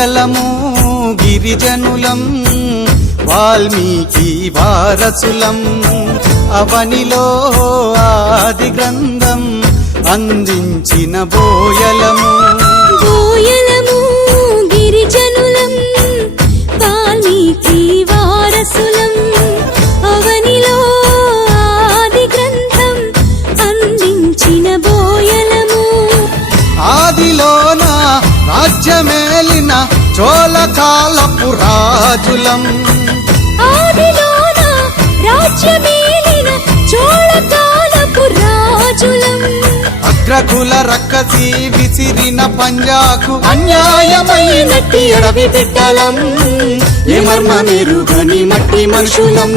గలము గిరిజనులం వాల్మీకి వారసులం. అవనిలో ఆది గ్రంథం అందించిన బోయలము. బోయలము ఆదిలోన రాజ్యమేలిన చోళకాలపు రాజులం. ఆదిలోన రాజ్యమేలిన చోళకాలపు రాజులం. అగ్రకుల రక్కసి విసిరిన పంజాకు అన్యాయమైనట్టి అడవి బిడ్డలం. ఏ మర్మమెరుగని మట్టి మనుషులం.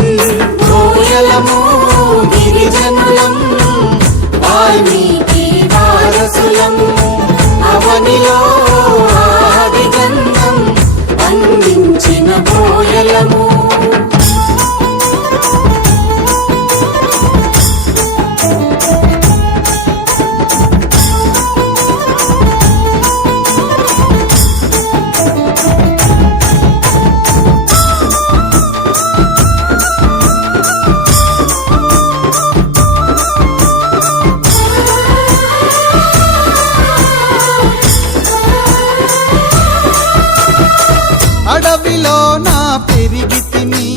అడవిలో నా పెరిగి తిని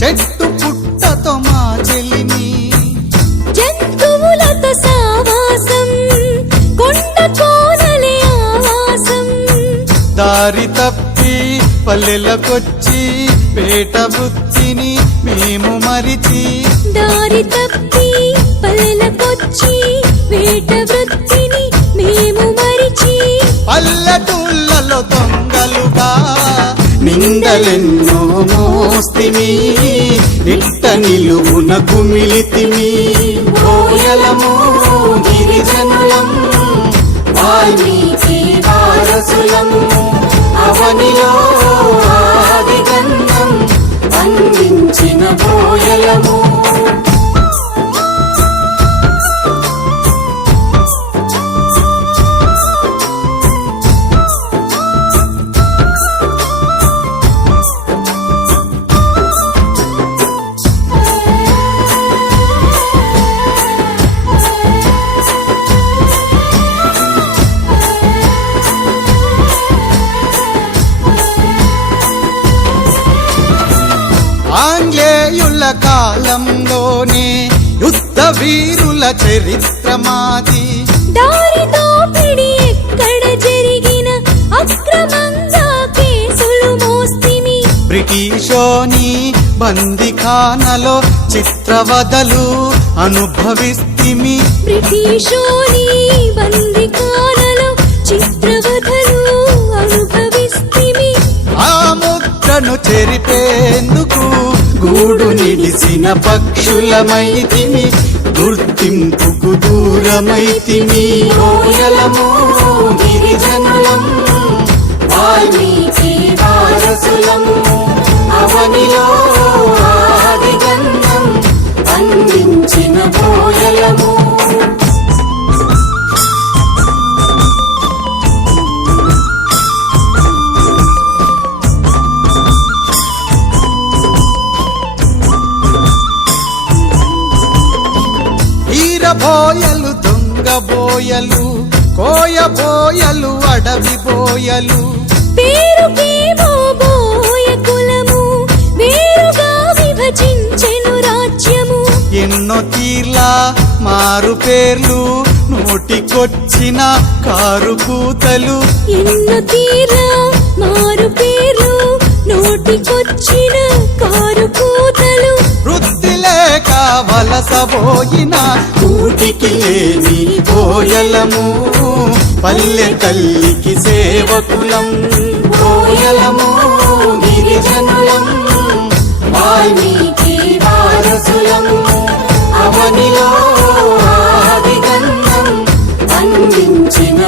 చెట్టు పుట్టతో మా చెలిని జంతువులతో సావాసం కొండ కోనలే ఆవాసం. దారి తప్పి పల్లెలకొచ్చి పేట బుద్ధిని మేము మరిచి. దారి తప్పి పల్లెలకొచ్చి వేట వృత్తిని మేము మరిచి. పల్లెటూళ్ళలో దొంగలుగా నిందలెన్నో మోస్తిమి నిట్ట నిలువున కుమిలితిమి. బోయలము గిరిజనులం వాల్మీకి వారసులం అవనిలో ఆది గంధం అందించిన బోయలము ఆంగ్లేయుల కాలంలోనే యుద్ధ వీరుల చరిత్ర మాది. దారి దోపిడి ఎక్కడ జరిగిన అక్రమంగా కేసులు మోస్తిమి. బ్రిటిషోని బందిఖానలో చిత్రవదలు అనుభవిస్తిమి. బ్రిటిషోని బందికాలలో గూడు పక్షులమైతిని గుర్తింపుకు దూరమైతిని. ఓయలము గిరిజనులం వాల్మీకి వారసులం అవనిలో ఆది గంధం అందించిన అడవి బోయలు. పేరుకేమో బోయ కులము వేరుగా విభజించెను రాజ్యము. ఎన్నో తీర్లా మారు పేర్లు నోటికొచ్చిన కారు కూతలు. ఎన్నో తీరా మారు పేర్లు నోటికొచ్చిన కారు కూతలు. వృత్తి లేక వలసబోయిన బోయలము పల్లె తల్లికి సేవకులం. బోయలము గిరిజనులం వాల్మీకి వారసులం. అవనిలో ఆది గంధం అందించిన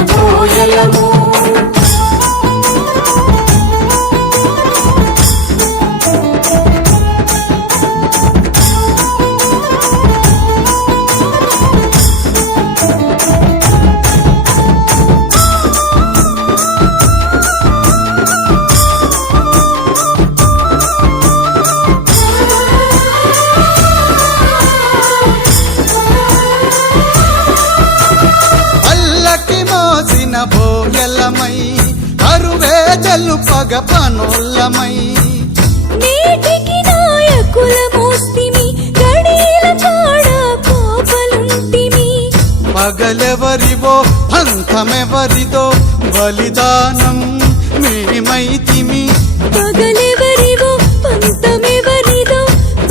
పగలు పగ పనోళ్ళమై. నేటికి నాయకుల మోస్తిమి గడియల కాడ పాపలుంటిమి పగలెవరివో పంథమెవరిదో బలిదానం మేమైతిమి పగలెవరివో పంతమెవరిదో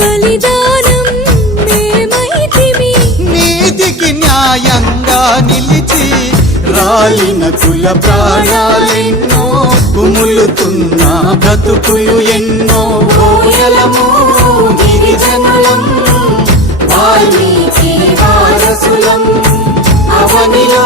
బలిదానం మేమైతిమి నీతికి న్యాయంగా నిలిచి రాలిన కుల ప్రాణాలెన్నో కుములుతున్న బ్రతుకులు ఎన్నో ఓయలము గిరిజనులం వాల్మీకి వారసులం అవనిలో